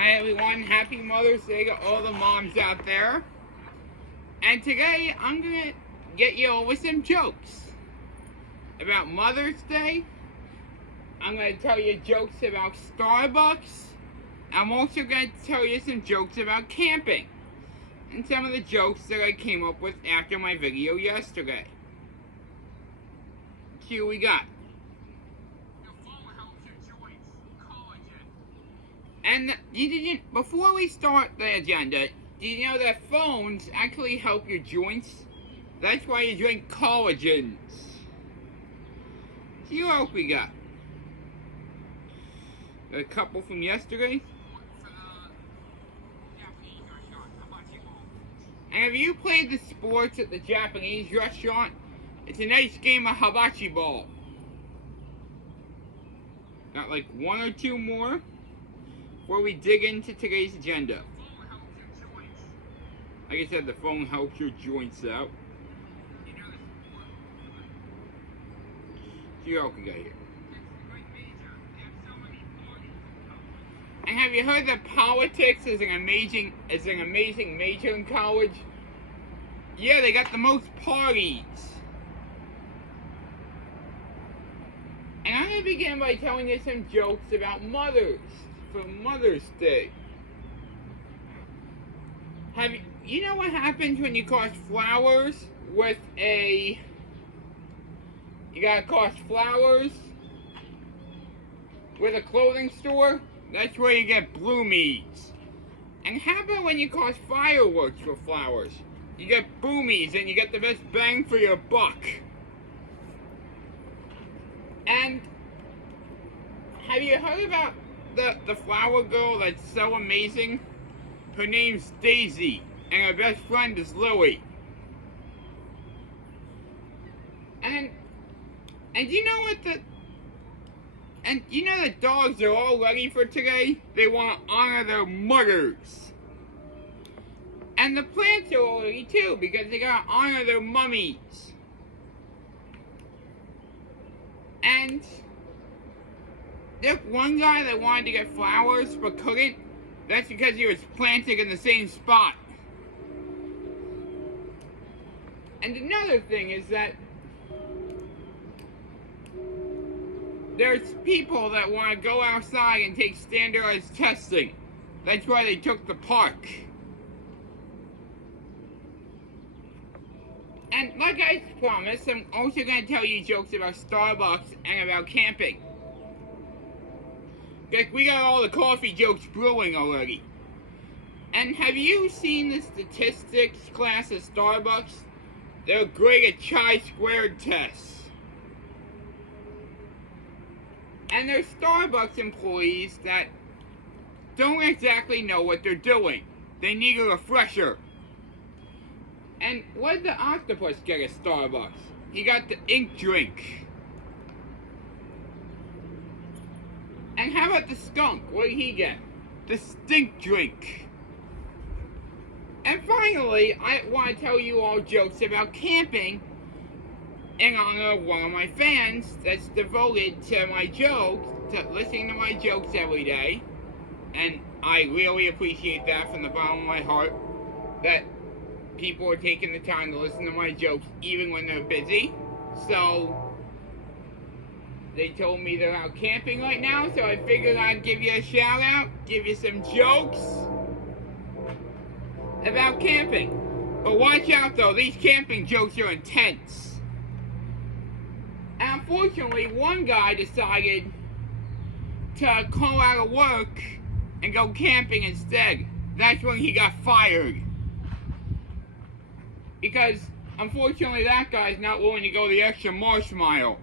Hi everyone, happy Mother's Day to all the moms out there. And today I'm gonna get you over some jokes about Mother's Day. I'm gonna tell you jokes about Starbucks. I'm also gonna tell you some jokes about camping and some of the jokes that I came up with after my video yesterday. Let's see what we got. And before we start the agenda, do you know that phones actually help your joints? That's why you drink collagens. See what else we got. A couple from yesterday. And have you played the sports at the Japanese restaurant? It's a nice game of hibachi ball. Got like one or two more before we dig into today's agenda. Like I said, the phone helps your joints out. See what else we got here. And have you heard that politics is an amazing major in college? Yeah, they got the most parties. And I'm gonna begin by telling you some jokes about mothers for Mother's Day. You know what happens when you cross flowers with you gotta cross flowers with a clothing store? That's where you get bloomies. And how about when you cross fireworks with flowers? You get boomies and you get the best bang for your buck. And have you heard about the flower girl that's so amazing? Her name's Daisy, and her best friend is Lily. And you know what you know the dogs are all ready for today? They want to honor their mothers. And the plants are all ready too, because they gotta honor their mummies. And there's one guy that wanted to get flowers but couldn't. That's because he was planted in the same spot. And another thing is that there's people that want to go outside and take standardized testing. That's why they took the park. And like I promised, I'm also going to tell you jokes about Starbucks and about camping. Like, we got all the coffee jokes brewing already. And have you seen the statistics class at Starbucks? They're great at chi-squared tests. And there's Starbucks employees that don't exactly know what they're doing. They need a refresher. And what did the octopus get at Starbucks? He got the ink drink. And how about the skunk? What did he get? The stink drink. And finally, I want to tell you all jokes about camping in honor of one of my fans that's devoted to my jokes, to listening to my jokes every day. And I really appreciate that from the bottom of my heart, that people are taking the time to listen to my jokes even when they're busy. So they told me they're out camping right now, so I figured I'd give you a shout out, give you some jokes about camping. But watch out though, these camping jokes are intense. And unfortunately, one guy decided to call out of work and go camping instead. That's when he got fired. Because unfortunately that guy's not willing to go the extra marshmile.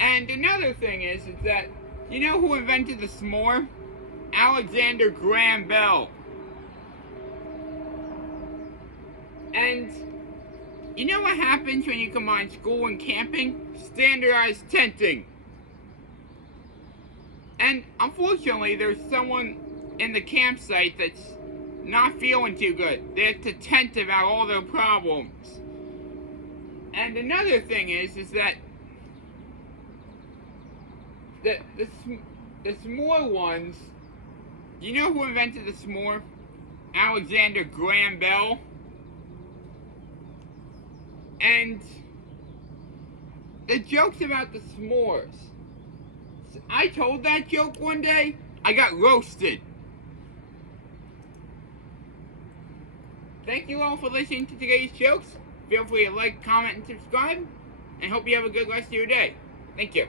And another thing is that, you know who invented the s'more? Alexander Graham Bell. And you know what happens when you combine school and camping? Standardized tenting. And unfortunately, there's someone in the campsite that's not feeling too good. They have to tent about all their problems. And another thing is that the s'more ones Do you know who invented the s'more? Alexander Graham Bell. And the joke's about the s'mores. I told that joke one day, I got roasted. Thank you all for listening to today's jokes. Feel free to like, comment, and subscribe. And hope you have a good rest of your day. Thank you.